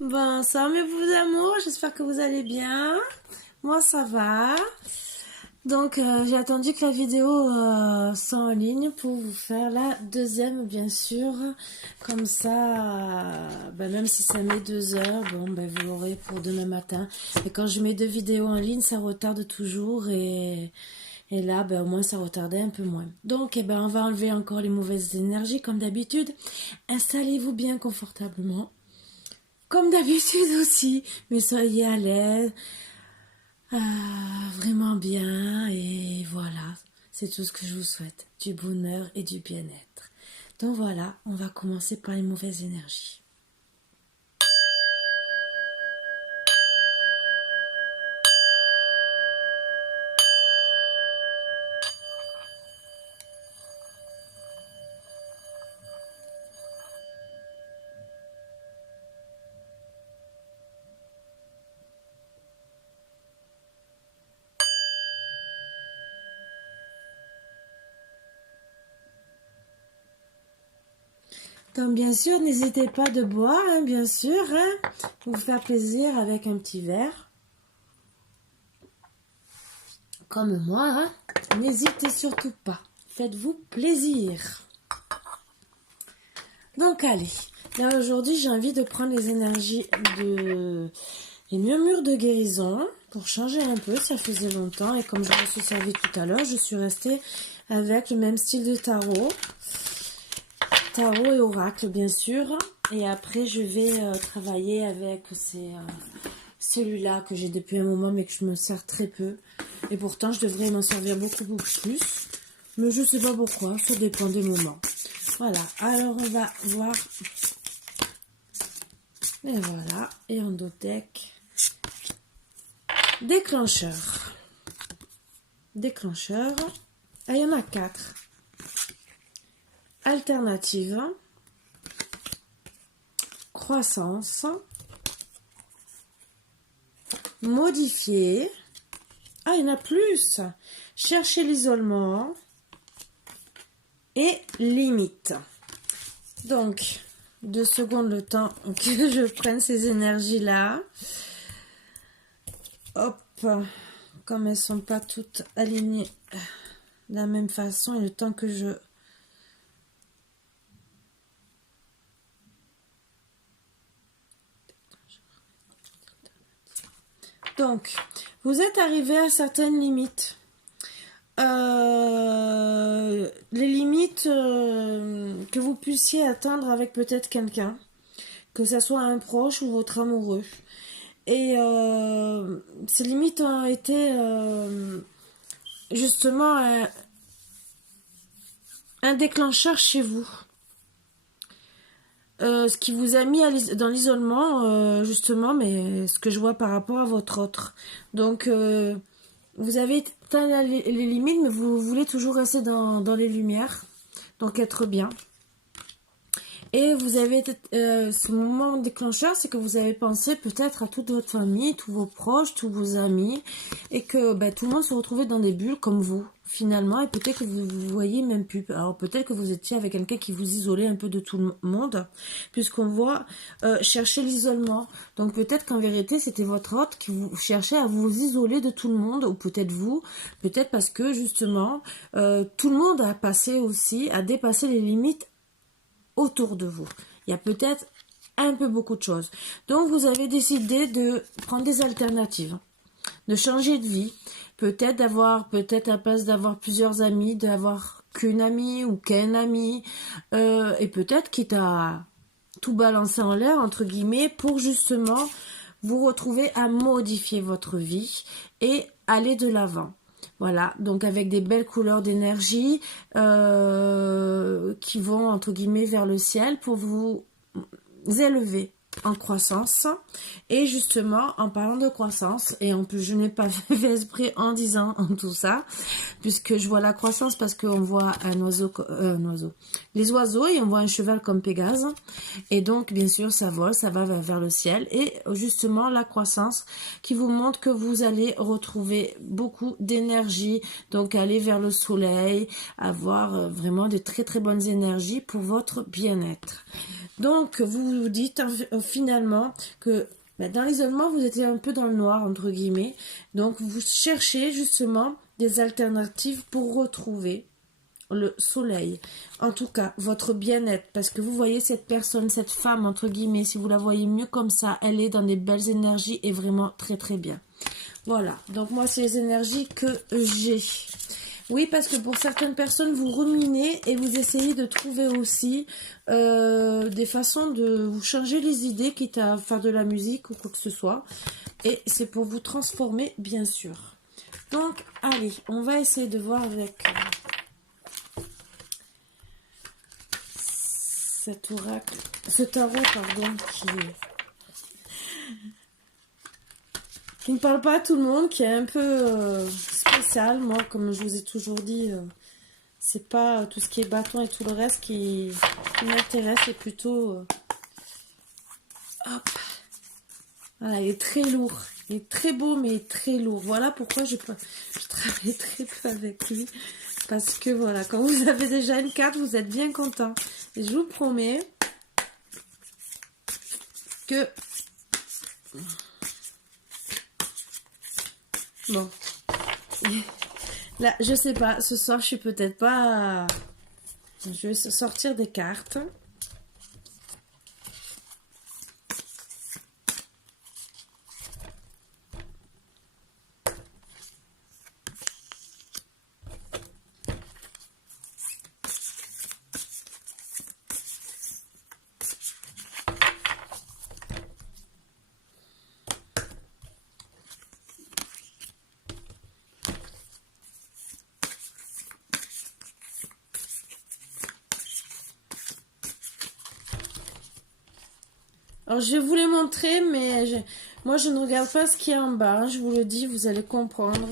Bon, ça mes beaux amours, j'espère que vous allez bien. Moi, ça va. Donc, j'ai attendu que la vidéo soit en ligne pour vous faire la deuxième, bien sûr. Comme ça, même si ça met 2 heures, bon, vous l'aurez pour demain matin. Et quand je mets 2 vidéos en ligne, ça retarde toujours et là, au moins, ça retardait un peu moins. Donc, on va enlever encore les mauvaises énergies, comme d'habitude. Installez-vous bien confortablement. Comme d'habitude aussi, mais soyez à l'aise, vraiment bien, et voilà, c'est tout ce que je vous souhaite, du bonheur et du bien-être. Donc voilà, on va commencer par les mauvaises énergies. Donc bien sûr, n'hésitez pas de boire, bien sûr, pour vous faire plaisir avec un petit verre. Comme moi, n'hésitez surtout pas, faites-vous plaisir. Donc allez, là aujourd'hui j'ai envie de prendre les énergies les murmures de guérison pour changer un peu, ça faisait longtemps et comme je me suis servi tout à l'heure, je suis restée avec le même style de tarot et oracle bien sûr, et après je vais travailler avec celui-là que j'ai depuis un moment mais que je me sers très peu et pourtant je devrais m'en servir beaucoup plus, mais je sais pas pourquoi, ça dépend des moments. Voilà, alors on va voir. Et voilà, et en deck, déclencheur. Déclencheur. Ah, il y en a 4. Alternative. Croissance. Modifier. Ah, il y en a plus. Chercher l'isolement. Et limite. Donc, 2 secondes le temps que je prenne ces énergies-là. Hop, comme elles sont pas toutes alignées de la même façon, et le temps que je... Donc, vous êtes arrivé à certaines limites. Les limites que vous puissiez atteindre avec peut-être quelqu'un, que ce soit un proche ou votre amoureux. Et ces limites ont été justement un déclencheur chez vous. Ce qui vous a mis dans l'isolement, justement, mais ce que je vois par rapport à votre autre. Donc, vous avez atteint les limites, mais vous voulez toujours rester dans les lumières, donc être bien. Et vous avez ce moment déclencheur, c'est que vous avez pensé peut-être à toute votre famille, tous vos proches, tous vos amis, et que tout le monde se retrouvait dans des bulles comme vous, finalement, et peut-être que vous vous voyez même plus. Alors peut-être que vous étiez avec quelqu'un qui vous isolait un peu de tout le monde, puisqu'on voit chercher l'isolement. Donc peut-être qu'en vérité, c'était votre hôte qui vous cherchait à vous isoler de tout le monde, ou peut-être vous, peut-être parce que justement, tout le monde a passé aussi, a dépassé les limites autour de vous. Il y a peut-être un peu beaucoup de choses. Donc, vous avez décidé de prendre des alternatives, de changer de vie. Peut-être à place d'avoir plusieurs amis, d'avoir qu'une amie ou qu'un ami. Et peut-être quitte à tout balancer en l'air, entre guillemets, pour justement vous retrouver à modifier votre vie et aller de l'avant. Voilà, donc avec des belles couleurs d'énergie qui vont, entre guillemets, vers le ciel pour vous élever en croissance. Et justement, en parlant de croissance, et en plus je n'ai pas fait esprit en disant tout ça, puisque je vois la croissance parce qu'on voit un oiseau, les oiseaux, et on voit un cheval comme Pégase, et donc bien sûr ça vole, ça va vers le ciel, et justement la croissance qui vous montre que vous allez retrouver beaucoup d'énergie, donc aller vers le soleil, avoir vraiment de très très bonnes énergies pour votre bien-être. Donc vous vous dites finalement que dans l'isolement, vous étiez un peu dans le noir, entre guillemets. Donc, vous cherchez justement des alternatives pour retrouver le soleil. En tout cas, votre bien-être. Parce que vous voyez cette personne, cette femme, entre guillemets, si vous la voyez mieux comme ça, elle est dans des belles énergies et vraiment très très bien. Voilà. Donc, moi, c'est les énergies que j'ai. Oui, parce que pour certaines personnes, vous ruminez et vous essayez de trouver aussi des façons de vous changer les idées, quitte à faire de la musique ou quoi que ce soit. Et c'est pour vous transformer, bien sûr. Donc, allez, on va essayer de voir avec cet oracle, ce tarot, pardon, qui ne parle pas à tout le monde, qui est un peu spécial. Moi, comme je vous ai toujours dit, c'est pas tout ce qui est bâton et tout le reste qui m'intéresse, c'est plutôt... hop. Voilà, il est très lourd. Il est très beau, mais très lourd. Voilà pourquoi je travaille très peu avec lui. Parce que voilà, quand vous avez déjà une carte, vous êtes bien content. Et je vous promets que... Bon. Là, je sais pas. Ce soir, je suis peut-être pas... Je vais sortir des cartes. Alors, je vais vous les montrer, mais moi, je ne regarde pas ce qu'il y a en bas. Je vous le dis, vous allez comprendre.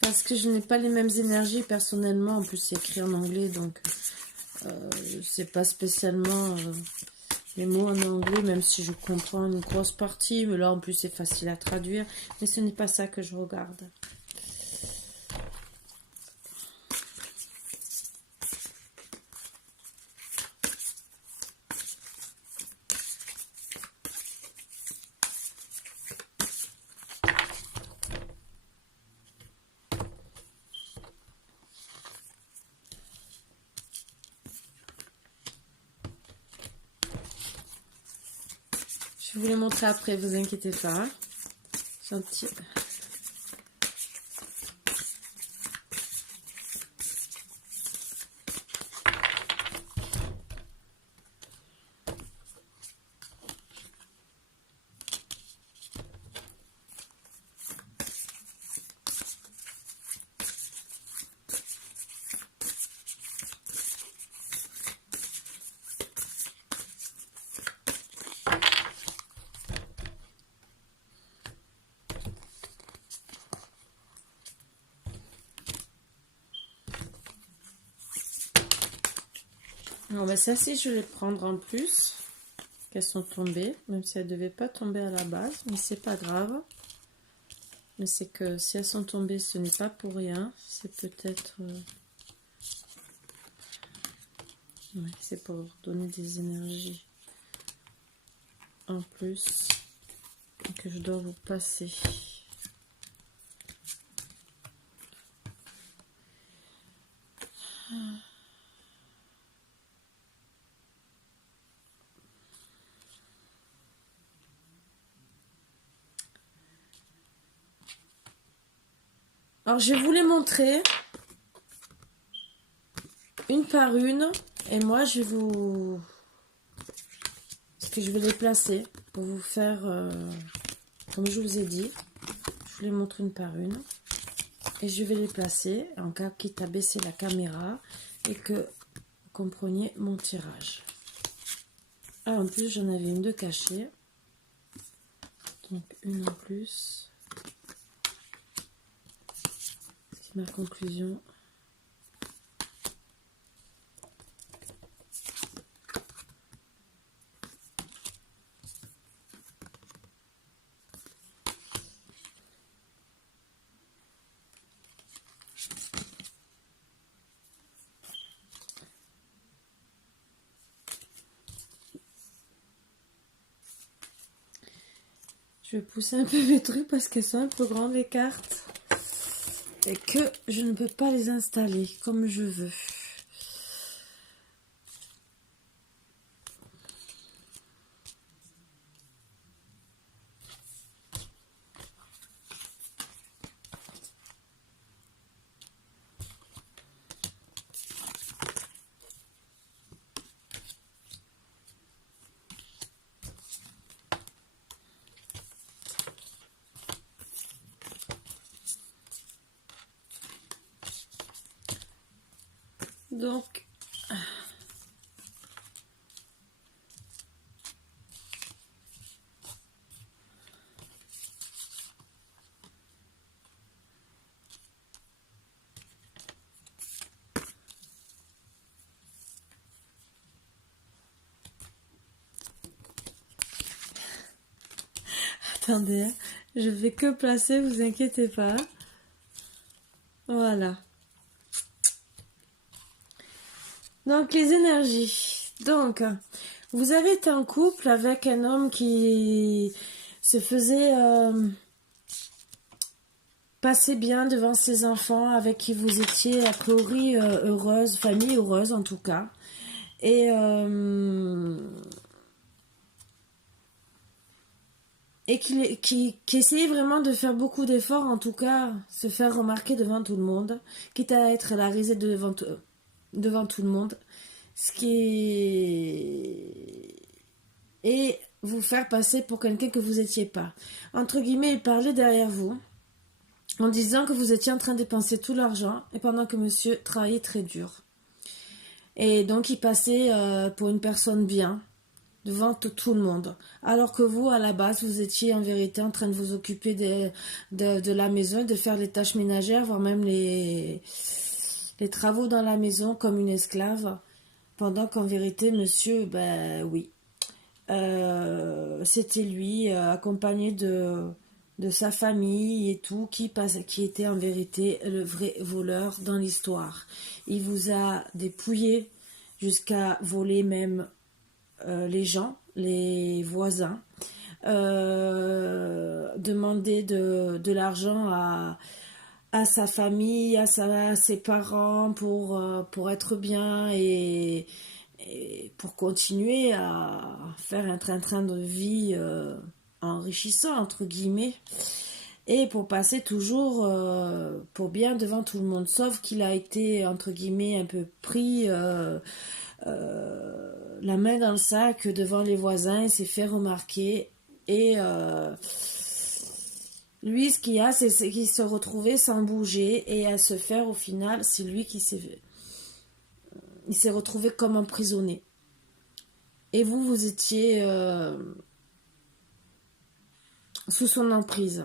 Parce que je n'ai pas les mêmes énergies, personnellement. En plus, c'est écrit en anglais, donc c'est pas spécialement les mots en anglais, même si je comprends une grosse partie. Mais là, en plus, c'est facile à traduire. Mais ce n'est pas ça que je regarde. Je vais vous les montrer après, vous inquiétez pas. Gentil. Non, mais ça, si je vais prendre en plus, qu'elles sont tombées, même si elles ne devaient pas tomber à la base, mais c'est pas grave. Mais c'est que si elles sont tombées, ce n'est pas pour rien. C'est peut-être... ouais, c'est pour donner des énergies en plus que je dois vous passer. Alors, je vais vous les montrer une par une. Et moi, je vais vous... Parce que je vais les placer pour vous faire... comme je vous ai dit. Je vous les montre une par une. Et je vais les placer en cas quitte à baisser la caméra. Et que vous compreniez mon tirage. Ah, en plus, j'en avais une de cachée. Donc, une en plus. C'est ma conclusion. Je vais pousser un peu mes trucs parce qu'elles sont un peu grandes les cartes. Et que je ne peux pas les installer comme je veux. Donc, attendez, hein, je vais que placer, vous inquiétez pas. Voilà. Donc, les énergies. Donc, vous avez été en couple avec un homme qui se faisait passer bien devant ses enfants, avec qui vous étiez a priori heureuse, famille heureuse en tout cas. Et qui essayait vraiment de faire beaucoup d'efforts, en tout cas, se faire remarquer devant tout le monde, quitte à être la risée devant tout le monde, ce qui est... et vous faire passer pour quelqu'un que vous n'étiez pas. Entre guillemets, il parlait derrière vous, en disant que vous étiez en train de dépenser tout l'argent, et pendant que monsieur travaillait très dur. Et donc, il passait pour une personne bien, devant tout le monde. Alors que vous, à la base, vous étiez en vérité en train de vous occuper de la maison, de faire les tâches ménagères, voire même les travaux dans la maison comme une esclave. Pendant qu'en vérité, monsieur, ben oui, c'était lui, accompagné de sa famille et tout, qui était en vérité le vrai voleur dans l'histoire. Il vous a dépouillé jusqu'à voler même les gens, les voisins, demander de l'argent à sa famille, à ses parents pour être bien et pour continuer à faire un train-train de vie enrichissant, entre guillemets, et pour passer toujours pour bien devant tout le monde, sauf qu'il a été, entre guillemets, un peu pris la main dans le sac devant les voisins, il s'est fait remarquer et lui, ce qu'il y a, c'est qu'il se retrouvait sans bouger et à se faire, au final, c'est lui qui il s'est retrouvé comme emprisonné. Et vous étiez sous son emprise.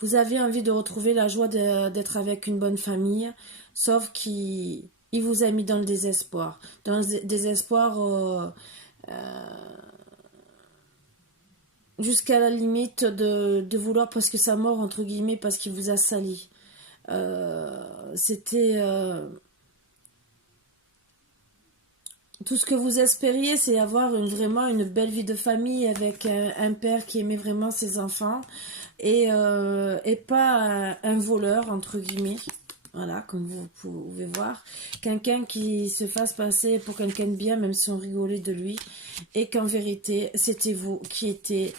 Vous avez envie de retrouver la joie d'être avec une bonne famille, sauf qu'il vous a mis dans le désespoir. Dans le désespoir jusqu'à la limite de vouloir presque sa mort, entre guillemets, parce qu'il vous a sali. C'était... tout ce que vous espériez, c'est avoir vraiment une belle vie de famille avec un père qui aimait vraiment ses enfants et pas un voleur, entre guillemets. Voilà, comme vous pouvez voir. Quelqu'un qui se fasse passer pour quelqu'un de bien, même si on rigolait de lui. Et qu'en vérité, c'était vous qui étiez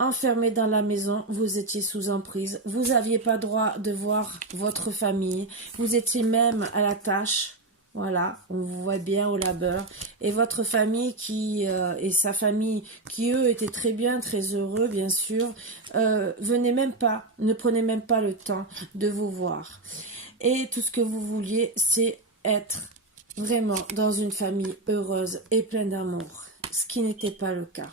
enfermé dans la maison. Vous étiez sous emprise. Vous n'aviez pas droit de voir votre famille. Vous étiez même à la tâche. Voilà, on vous voit bien au labeur. Et votre famille et sa famille qui, eux, étaient très bien, très heureux, bien sûr, ne prenaient même pas le temps de vous voir. Et tout ce que vous vouliez, c'est être vraiment dans une famille heureuse et pleine d'amour, ce qui n'était pas le cas.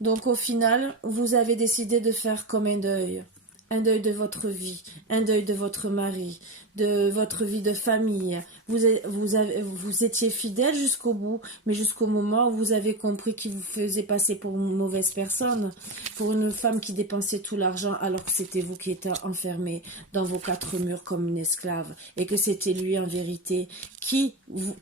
Donc au final, vous avez décidé de faire comme un deuil de votre vie, un deuil de votre mari, de votre vie de famille. Vous étiez fidèle jusqu'au bout, mais jusqu'au moment où vous avez compris qu'il vous faisait passer pour une mauvaise personne, pour une femme qui dépensait tout l'argent alors que c'était vous qui étiez enfermé dans vos quatre murs comme une esclave et que c'était lui en vérité qui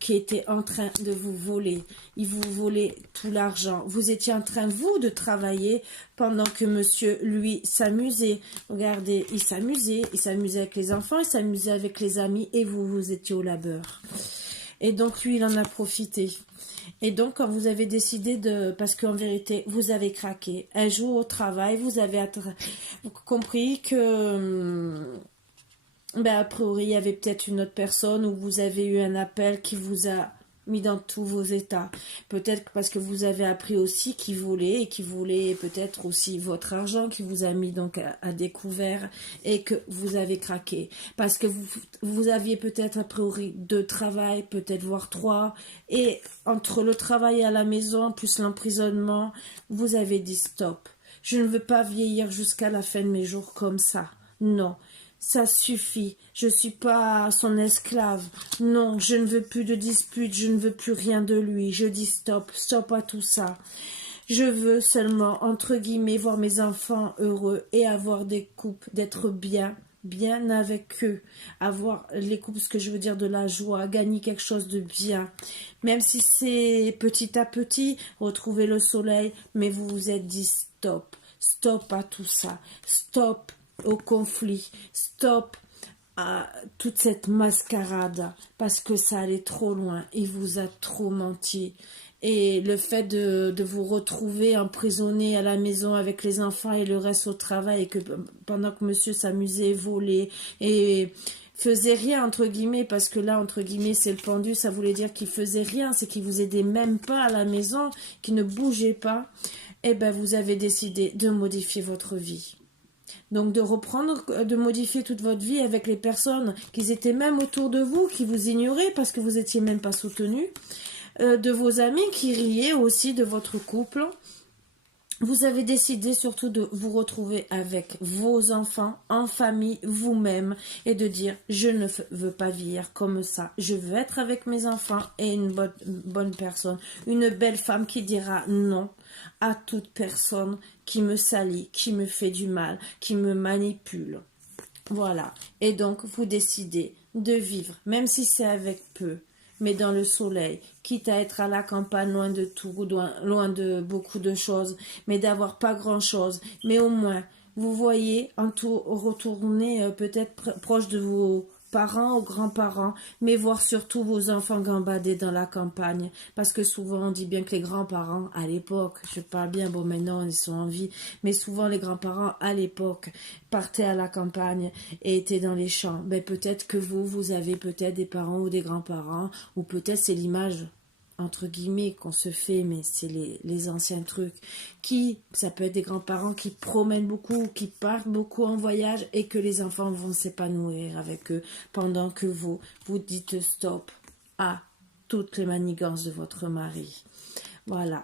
était en train de vous voler. Il vous volait tout l'argent. Vous étiez en train, vous, de travailler pendant que monsieur, lui, s'amusait. Regardez, il s'amusait avec les enfants, il s'amusait avec les amis, et vous, vous étiez au labeur. Et donc, lui, il en a profité. Et donc, quand vous avez décidé de... Parce qu'en vérité, vous avez craqué. Un jour au travail, vous avez compris que... Ben, a priori, il y avait peut-être une autre personne ou vous avez eu un appel qui vous a mis dans tous vos états. Peut-être parce que vous avez appris aussi qu'il volait et qu'il voulait peut-être aussi votre argent qui vous a mis donc à découvert et que vous avez craqué. Parce que vous aviez peut-être a priori 2 travails, peut-être voire 3. Et entre le travail à la maison plus l'emprisonnement, vous avez dit stop. Je ne veux pas vieillir jusqu'à la fin de mes jours comme ça. Non. Ça suffit, je suis pas son esclave. Non, je ne veux plus de disputes, je ne veux plus rien de lui. Je dis stop, stop à tout ça. Je veux seulement, entre guillemets, voir mes enfants heureux et avoir des couples, d'être bien avec eux. Avoir les couples, ce que je veux dire, de la joie, gagner quelque chose de bien. Même si c'est petit à petit, retrouver le soleil, mais vous vous êtes dit stop, stop à tout ça, stop au conflit, stop à toute cette mascarade parce que ça allait trop loin, il vous a trop menti et le fait de vous retrouver emprisonné à la maison avec les enfants et le reste au travail et que pendant que monsieur s'amusait, volait et faisait rien entre guillemets parce que là entre guillemets c'est le pendu, ça voulait dire qu'il faisait rien, c'est qu'il vous aidait même pas à la maison, qu'il ne bougeait pas, et ben vous avez décidé de modifier votre vie. Donc de reprendre, de modifier toute votre vie avec les personnes qui étaient même autour de vous, qui vous ignoraient parce que vous étiez même pas soutenu, de vos amis qui riaient aussi de votre couple. Vous avez décidé surtout de vous retrouver avec vos enfants, en famille, vous-même, et de dire « je ne veux pas vieillir comme ça, je veux être avec mes enfants et une bonne personne, une belle femme qui dira non à toute personne qui me salit, qui me fait du mal, qui me manipule. » Voilà, et donc vous décidez de vivre, même si c'est avec peu, mais dans le soleil, quitte à être à la campagne, loin de tout, loin de beaucoup de choses, mais d'avoir pas grand-chose. Mais au moins, vous voyez, retourner peut-être proche de vos parents ou grands-parents, mais voir surtout vos enfants gambader dans la campagne. Parce que souvent, on dit bien que les grands-parents, à l'époque, je parle bien, bon maintenant ils sont en vie, mais souvent les grands-parents, à l'époque, partaient à la campagne et étaient dans les champs. Ben, peut-être que vous avez peut-être des parents ou des grands-parents, ou peut-être c'est l'image entre guillemets qu'on se fait, mais c'est les anciens trucs, ça peut être des grands-parents qui promènent beaucoup, qui partent beaucoup en voyage et que les enfants vont s'épanouir avec eux pendant que vous dites stop à toutes les manigances de votre mari. Voilà,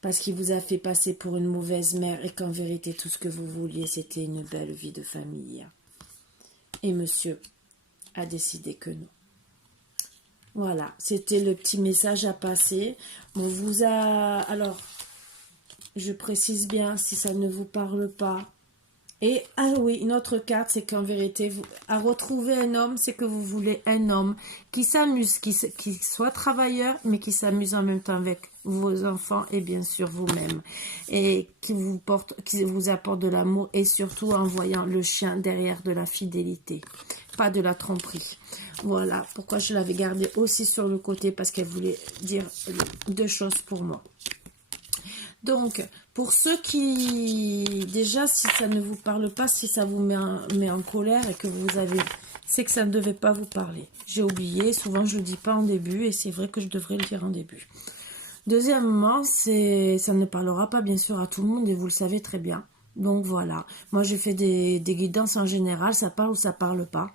parce qu'il vous a fait passer pour une mauvaise mère et qu'en vérité tout ce que vous vouliez c'était une belle vie de famille. Et monsieur a décidé que non. Voilà, c'était le petit message à passer. Alors, je précise bien si ça ne vous parle pas. Et, ah oui, une autre carte, c'est qu'en vérité, à retrouver un homme, c'est que vous voulez un homme qui s'amuse, qui soit travailleur, mais qui s'amuse en même temps avec vos enfants et bien sûr vous-même. Et qui vous apporte de l'amour et surtout en voyant le chien derrière de la fidélité, pas de la tromperie. Voilà pourquoi je l'avais gardée aussi sur le côté, parce qu'elle voulait dire 2 choses pour moi. Donc, pour ceux qui, déjà, si ça ne vous parle pas, si ça vous met en colère et que vous avez, c'est que ça ne devait pas vous parler. J'ai oublié, souvent je ne le dis pas en début et c'est vrai que je devrais le dire en début. Deuxièmement, ça ne parlera pas bien sûr à tout le monde et vous le savez très bien. Donc voilà, moi je fais des guidances en général, ça parle ou ça parle pas.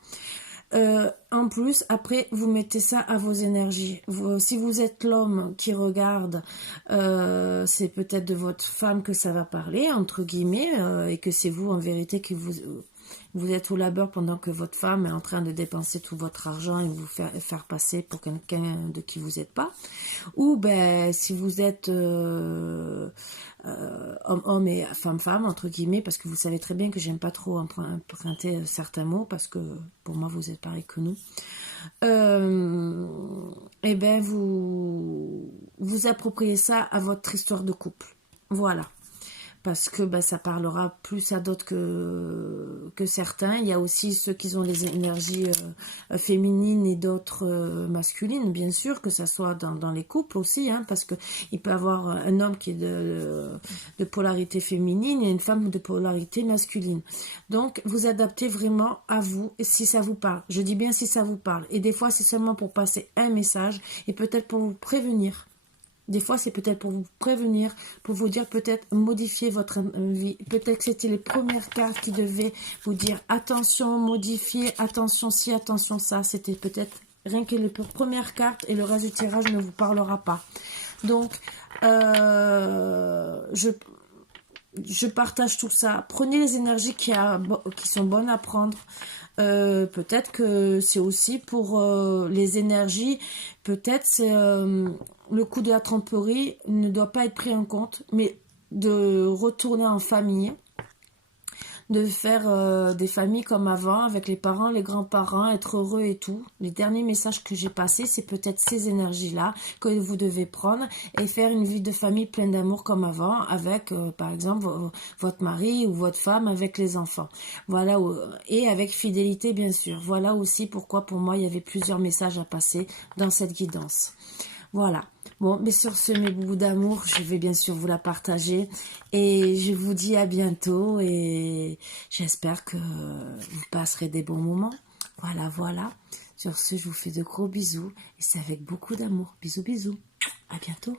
En plus, après, vous mettez ça à vos énergies. Si vous êtes l'homme qui regarde, c'est peut-être de votre femme que ça va parler, entre guillemets, et que c'est vous, en vérité, qui vous êtes au labeur pendant que votre femme est en train de dépenser tout votre argent et vous faire passer pour quelqu'un de qui vous n'êtes pas. Ou ben si vous êtes homme et femme, entre guillemets, parce que vous savez très bien que j'aime pas trop emprunter certains mots, parce que pour moi vous êtes pareil que nous. Et ben vous appropriez ça à votre histoire de couple. Voilà. parce que bah, ça parlera plus à d'autres que certains. Il y a aussi ceux qui ont les énergies féminines et d'autres masculines, bien sûr, que ça soit dans les couples aussi, hein, parce que il peut y avoir un homme qui est de polarité féminine et une femme de polarité masculine. Donc, vous adaptez vraiment à vous, si ça vous parle. Je dis bien si ça vous parle. Et des fois, c'est seulement pour passer un message et peut-être pour vous prévenir. Des fois, c'est peut-être pour vous prévenir, pour vous dire peut-être modifier votre vie. Peut-être que c'était les premières cartes qui devaient vous dire attention, modifier, attention ci, attention ça. C'était peut-être rien que les premières cartes et le reste du tirage ne vous parlera pas. Donc, je partage tout ça. Prenez les énergies qui sont bonnes à prendre. Peut-être que c'est aussi pour les énergies. Peut-être c'est le coup de la tromperie ne doit pas être pris en compte, mais de retourner en famille, de faire des familles comme avant, avec les parents, les grands-parents, être heureux et tout. Les derniers messages que j'ai passés, c'est peut-être ces énergies-là que vous devez prendre et faire une vie de famille pleine d'amour comme avant, avec, par exemple, votre mari ou votre femme, avec les enfants. Voilà, et avec fidélité, bien sûr. Voilà aussi pourquoi, pour moi, il y avait plusieurs messages à passer dans cette guidance. Voilà. Bon, mais sur ce, mes boubous d'amour, je vais bien sûr vous la partager. Et je vous dis à bientôt et j'espère que vous passerez des bons moments. Voilà, voilà. Sur ce, je vous fais de gros bisous et c'est avec beaucoup d'amour. Bisous, bisous. À bientôt.